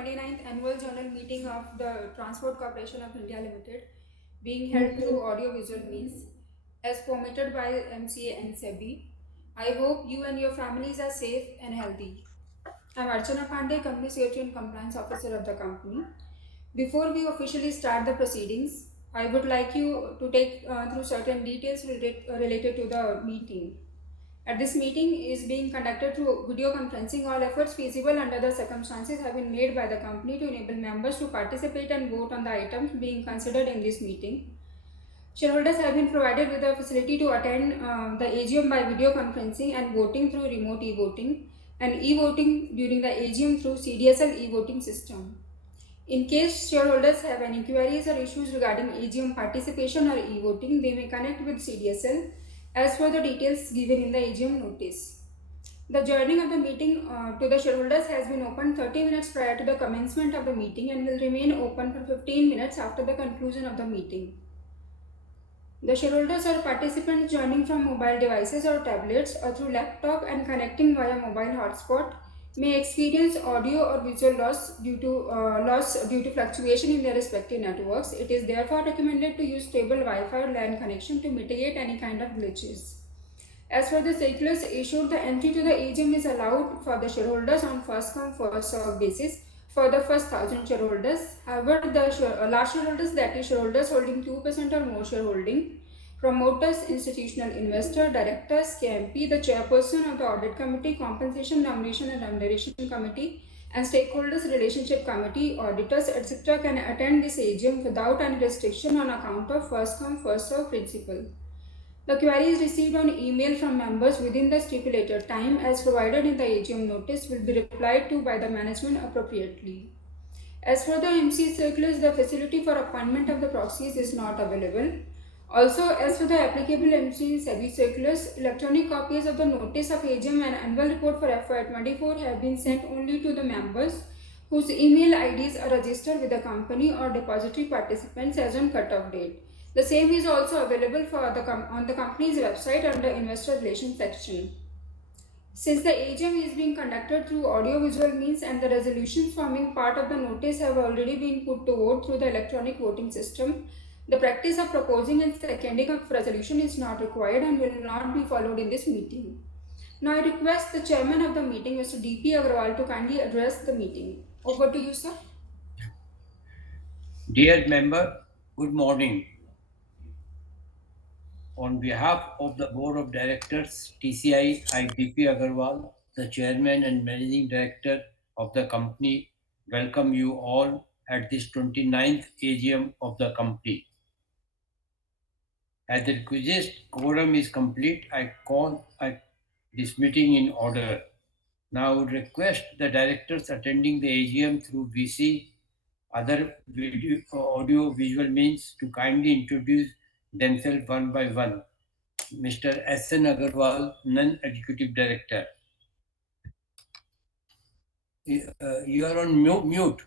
29th Annual General Meeting of the Transport Corporation of India Limited being held through audio-visual means as permitted by MCA and SEBI. I hope you and your families are safe and healthy. I'm Archana Pandey, Company Secretary and Compliance Officer of the company. Before we officially start the proceedings, I would like you to take through certain details related to the meeting. At this meeting is being conducted through video conferencing. All efforts feasible under the circumstances have been made by the company to enable members to participate and vote on the items being considered in this meeting. Shareholders have been provided with the facility to attend the AGM by video conferencing and voting through remote e-voting and e-voting during the AGM through CDSL e-voting system. In case shareholders have any queries or issues regarding AGM participation or e-voting, they may connect with CDSL as per the details given in the AGM notice. The joining of the meeting to the shareholders has been opened 30 minutes prior to the commencement of the meeting and will remain open for 15 minutes after the conclusion of the meeting. The shareholders or participants joining from mobile devices or tablets or through laptop and connecting via mobile hotspot may experience audio or visual loss due to fluctuation in their respective networks. It is therefore recommended to use stable Wi-Fi or LAN connection to mitigate any kind of glitches. As for the circulars issued, the entry to the AGM is allowed for the shareholders on first come first served basis for the first 1,000 shareholders. However, the large shareholders, that is shareholders holding 2% or more shareholding, promoters, institutional investor, directors, KMP, the chairperson of the audit committee, compensation, nomination and remuneration committee, and stakeholders relationship committee, auditors, etc. can attend this AGM without any restriction on account of first come first served principle. The queries received on email from members within the stipulated time as provided in the AGM notice will be replied to by the management appropriately. As for the MC circulars, the facility for appointment of the proxies is not available. Also, as for the applicable MC SEBI circulars, electronic copies of the notice of AGM and annual report for FY24 have been sent only to the members whose email IDs are registered with the company or depository participants as on cut-off date. The same is also available for on the company's website under Investor Relations section. Since the AGM is being conducted through audio-visual means and the resolutions forming part of the notice have already been put to vote through the electronic voting system, the practice of proposing and seconding of resolution is not required and will not be followed in this meeting. Now I request the chairman of the meeting, Mr. D.P. Agarwal, to kindly address the meeting. Over to you, sir. Dear member, good morning. On behalf of the Board of Directors, TCI, I D.P. Agarwal, the Chairman and Managing Director of the company, welcome you all at this 29th AGM of the company. As the requisite quorum is complete, I call this meeting in order. Now I would request the directors attending the AGM through VC, other audio visual means to kindly introduce themselves one by one. Mr. S.N. Agarwal, Non-Executive Director. You are on mute.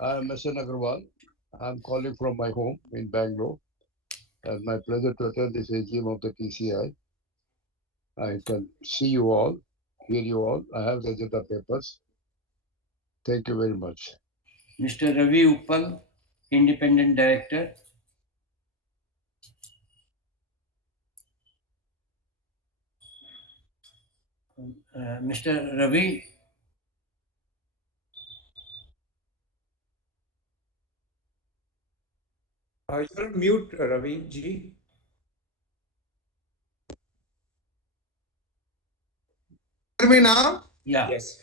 I am S.N. Agarwal. I am calling from my home in Bangalore. And my pleasure to attend this AGM of the TCI. I can see you all, hear you all. I have the agenda papers. Thank you very much. Mr. Ravi Uppal, Independent Director. Mr. Ravi. You're on mute, Ravi ji. Hear me now? Yeah. Yes.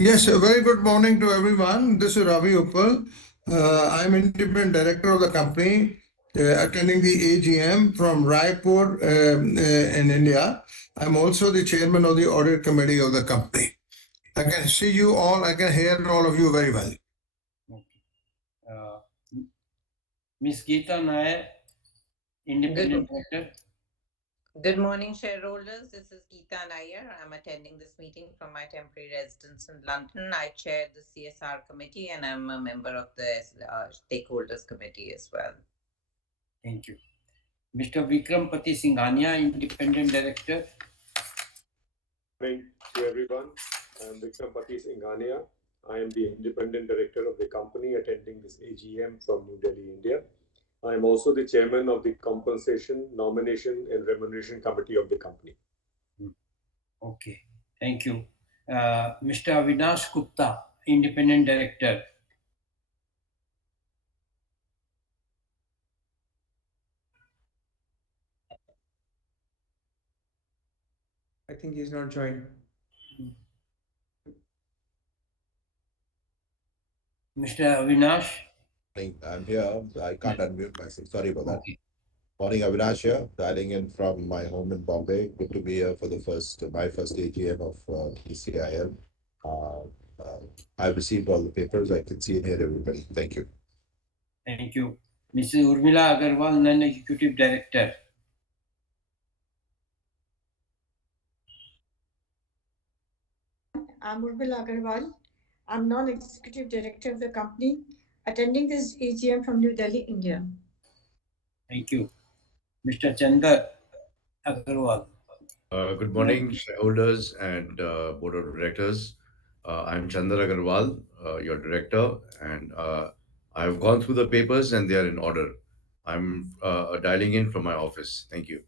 Yes, a very good morning to everyone. This is Ravi Uppal. I'm Independent Director of the company, attending the AGM from Raipur in India. I'm also the Chairman of the Audit Committee of the company. I can see you all, I can hear all of you very well. Okay. Ms. Geeta Nair, Independent Director. Good morning, shareholders. This is Geeta Nair. I'm attending this meeting from my temporary residence in London. I chair the CSR committee and I'm a member of the stakeholders committee as well. Thank you. Mr. Vikram Pati Singhania, Independent Director. Morning to everyone. I am Vikram Pati Singhania. I am the Independent Director of the company attending this AGM from New Delhi, India. I am also the Chairman of the Compensation, Nomination and Remuneration Committee of the company. Okay, thank you. Mr. Avinash Gupta, Independent Director. I think he's not joined. Mr. Avinash. I'm here. I can't unmute myself. Sorry about that. Okay. Morning, Avinash here, dialing in from my home in Bombay. Good to be here for my first AGM of TCIL. I've received all the papers. I can see and hear everybody. Thank you. Thank you. Mrs. Urmila Agarwal, Non-Executive Director. I'm Urmila Agarwal. I'm non-executive director of the company, attending this AGM from New Delhi, India. Thank you. Mr. Chandar Agarwal. Good morning, shareholders and board of directors. I'm Chandra Agarwal, your director, and I've gone through the papers and they are in order. I'm dialing in from my office. Thank you.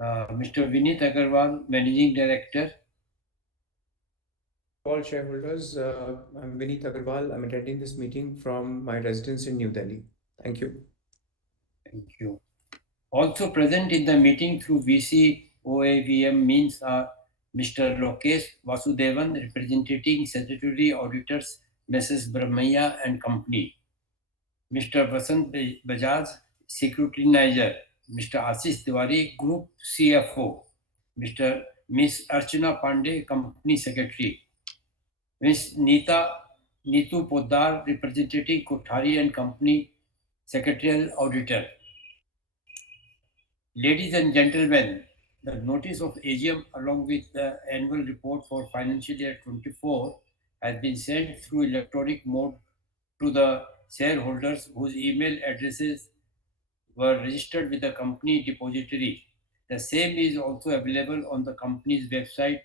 Mr. Vinit Agarwal, Managing Director. All shareholders, I'm Vineet Agarwal. I'm attending this meeting from my residence in New Delhi. Thank you. Thank you. Also present in the meeting through VC-OAVM means are Mr. Lokesh Vasudevan, representing statutory auditors, Mrs. Brahmaya and Company. Mr. Vasant Bajaj, Secretarizer. Mr. Ashish Tiwari, Group CFO. Mr. Miss Archana Pandey, Company Secretary. Miss Neetu Poddar, representing Kothari and Company Secretarial Auditor. Ladies and gentlemen, the notice of AGM along with the annual report for financial year 24 has been sent through electronic mode to the shareholders whose email addresses were registered with the company depository. The same is also available on the company's website,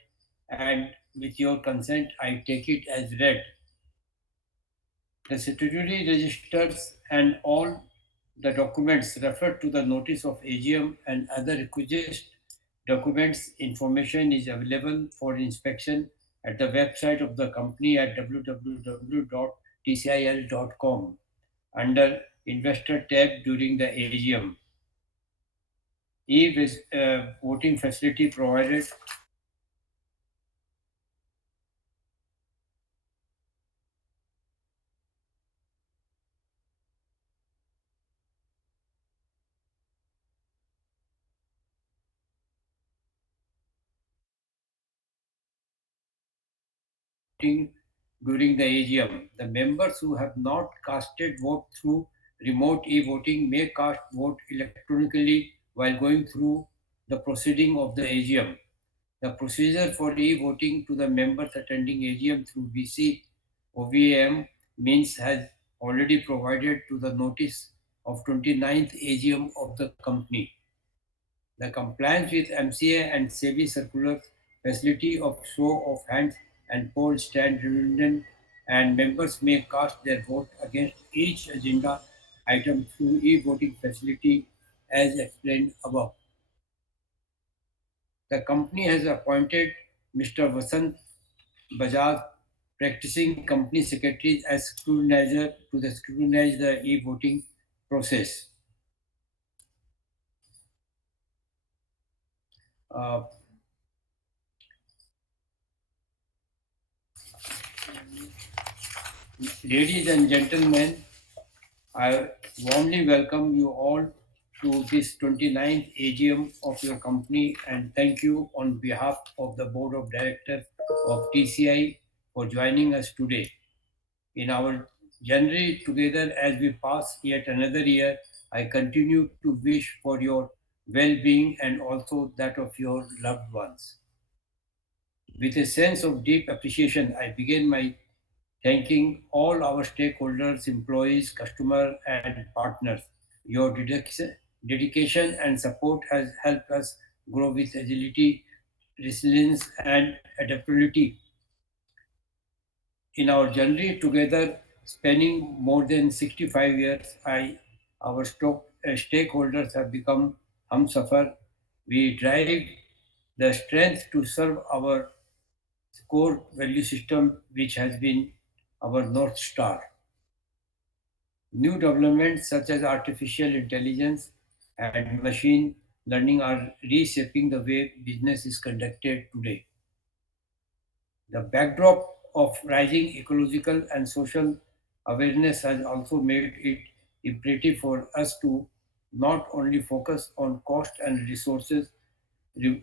and with your consent, I take it as read. The statutory registers and all the documents referred to the notice of AGM and other requisite documents information is available for inspection at the website of the company at www.tcil.com under Investor tab during the AGM. Voting facility provided during the AGM. The members who have not casted vote through remote e-voting may cast vote electronically while going through the proceeding of the AGM. The procedure for e-voting to the members attending AGM through VC OVM means has already provided to the notice of 29th AGM of the company. The compliance with MCA and SEBI circulars facility of show of hands and poll stand redundant, and members may cast their vote against each agenda item through e-voting facility as explained above. The company has appointed Mr. Vasant Bajaj, practicing company secretary, as scrutinizer to scrutinize the e-voting process. Ladies and gentlemen, I warmly welcome you all to this 29th AGM of your company and thank you on behalf of the Board of Directors of TCI for joining us today. In our journey together as we pass yet another year, I continue to wish for your well-being and also that of your loved ones. With a sense of deep appreciation, I begin my thanking all our stakeholders, employees, customers, and partners. Your dedication, and support has helped us grow with agility, resilience, and adaptability. In our journey together, spanning more than 65 years, our stakeholders have become Humsafar. We drive the strength to serve our core value system, which has been our North Star. New developments such as artificial intelligence and machine learning are reshaping the way business is conducted today. The backdrop of rising ecological and social awareness has also made it imperative for us to not only focus on cost and resources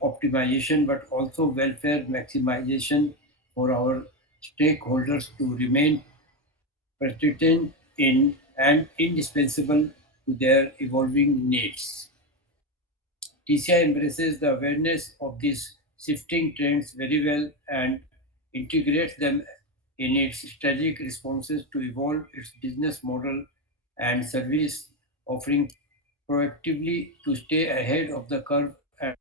optimization but also welfare maximization for our stakeholders to remain persistent in and indispensable to their evolving needs. TCI embraces the awareness of these shifting trends very well and integrates them in its strategic responses to evolve its business model and service offering proactively to stay ahead of the curve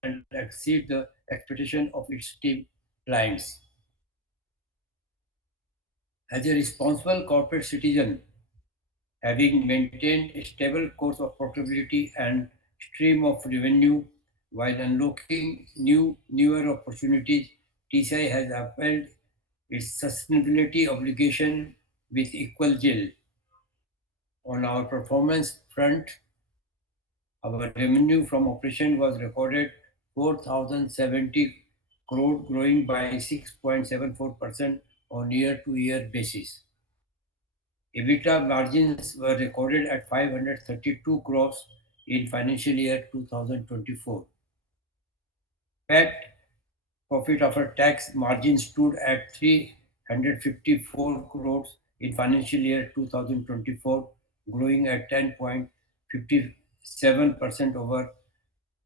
and exceed the expectation of its team clients. As a responsible corporate citizen, having maintained a stable course of profitability and stream of revenue while unlocking newer opportunities, TCI has upheld its sustainability obligation with equal zeal. On our performance front, our revenue from operation was recorded 4,070 crore, growing by 6.74% on year-to-year basis. EBITDA margins were recorded at 532 crores in financial year 2024. PAT, profit after tax margin, stood at 354 crores in financial year 2024, growing at 10.57% over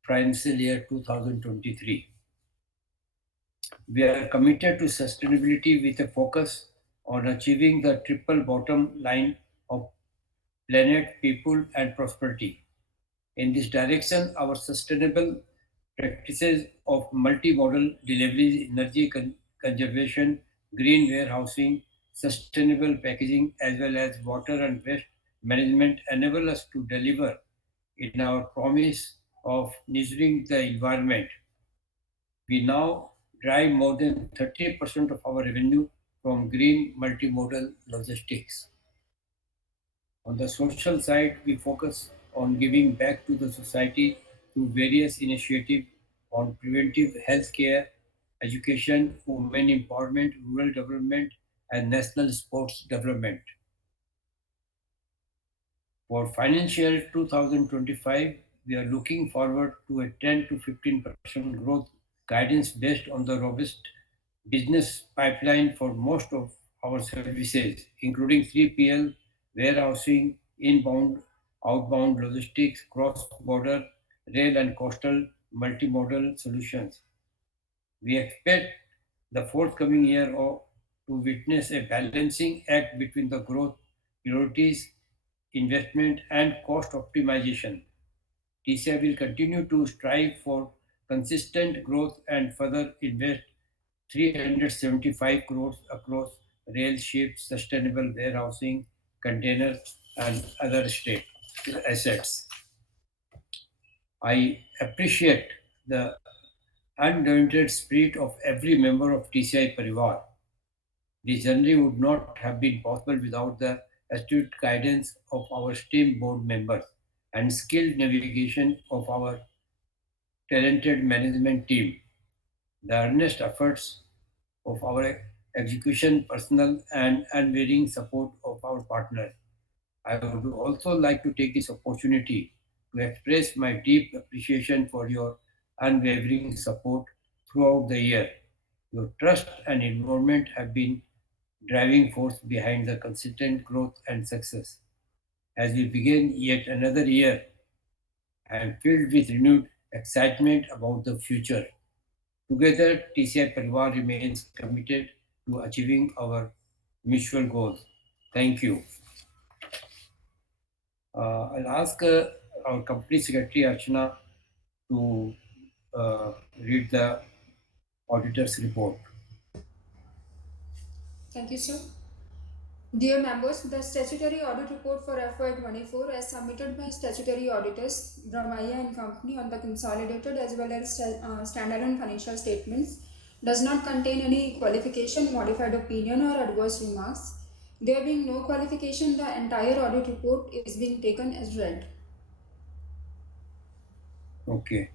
financial year 2023. We are committed to sustainability with a focus on achieving the triple bottom line of planet, people, and prosperity. In this direction, our sustainable practices of multimodal deliveries, energy conservation, green warehousing, sustainable packaging, as well as water and waste management enable us to deliver in our promise of nurturing the environment. We now drive more than 30% of our revenue from green multimodal logistics. On the social side, we focus on giving back to the society through various initiatives on preventive health care, education, women empowerment, rural development, and national sports development. For financial 2025, we are looking forward to a 10 to 15% growth guidance based on the robust business pipeline for most of our services, including 3PL, warehousing, inbound, outbound logistics, cross-border, rail and coastal multimodal solutions. We expect the forthcoming year to witness a balancing act between the growth priorities, investment, and cost optimization. TCI will continue to strive for consistent growth and further invest 375 crores across rail, ships, sustainable warehousing, containers, and other state assets. I appreciate the undaunted spirit of every member of TCI Parivar. This journey would not have been possible without the astute guidance of our esteemed board members and skilled navigation of our talented management team. The earnest efforts of our execution personnel and unwavering support of our partners. I would also like to take this opportunity to express my deep appreciation for your unwavering support throughout the year. Your trust and involvement have been driving force behind the consistent growth and success. As we begin yet another year, I am filled with renewed excitement about the future. Together, TCI Parivar remains committed to achieving our mutual goals. Thank you. I'll ask our company secretary Archana to read the auditor's report. Thank you, sir. Dear members, the statutory audit report for FY24 as submitted by statutory auditors Brahmaya and Company on the consolidated as well as standalone financial statements does not contain any qualification, modified opinion or adverse remarks. There being no qualification, the entire audit report is being taken as read. Okay.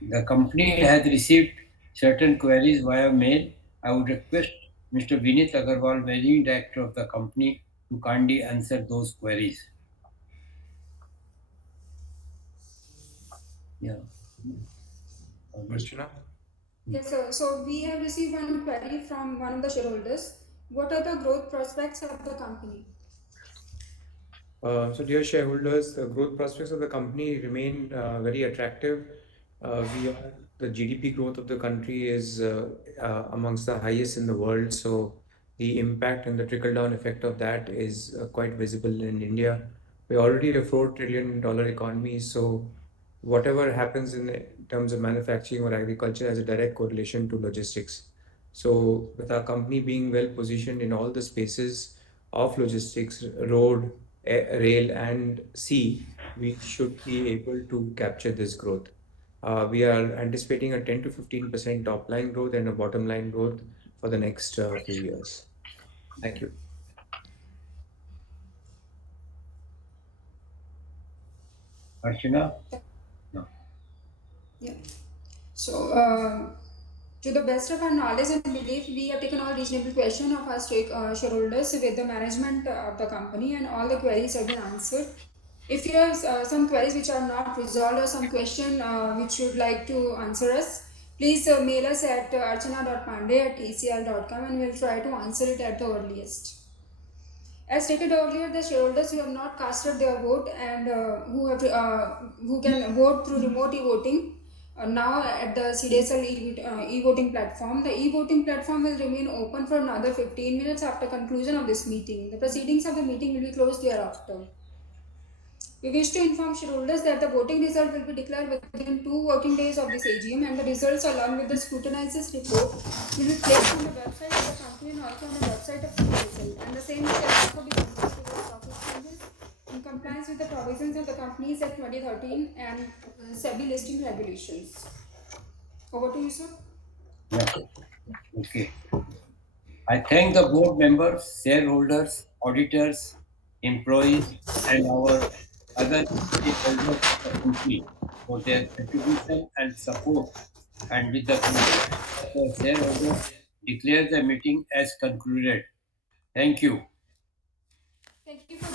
The company has received certain queries via mail. I would request Mr. Vinit Agarwal, Managing Director of the company, to kindly answer those queries. Yeah. Archana? Yes, sir. So we have received one query from one of the shareholders. What are the growth prospects of the company? So dear shareholders, the growth prospects of the company remain very attractive. The GDP growth of the country is amongst the highest in the world. So the impact and the trickle-down effect of that is quite visible in India. We're already a $4 trillion economy. So whatever happens in terms of manufacturing or agriculture has a direct correlation to logistics. So with our company being well positioned in all the spaces of logistics, road, rail and sea, we should be able to capture this growth. We are anticipating a 10 to 15% top line growth and a bottom line growth for the next few years. Thank you. Archana? No. Yeah. So, to the best of our knowledge and belief, we have taken all reasonable questions of our shareholders with the management of the company, and all the queries have been answered. If you have some queries which are not resolved or some question which you would like to answer us, please mail us at archana.pandey@tcl.com and we'll try to answer it at the earliest. As stated earlier, the shareholders who have not casted their vote and who can vote through remote e-voting now at the CDSL e-voting platform. The e-voting platform will remain open for another 15 minutes after conclusion of this meeting. The proceedings of the meeting will be closed thereafter. We wish to inform shareholders that the voting result will be declared within 2 working days of this AGM, and the results along with the scrutinizer's report will be placed on the website of the company and also on the website of CDSL, and the same shall also be published to the stock exchanges in compliance with the provisions of the Companies Act 2013 and SEBI listing regulations. Over to you, sir. Yeah. Okay. I thank the board members, shareholders, auditors, employees, and our other stakeholders of the company for their contribution and support. And with the consent of the shareholders, declare the meeting as concluded. Thank you. Thank you for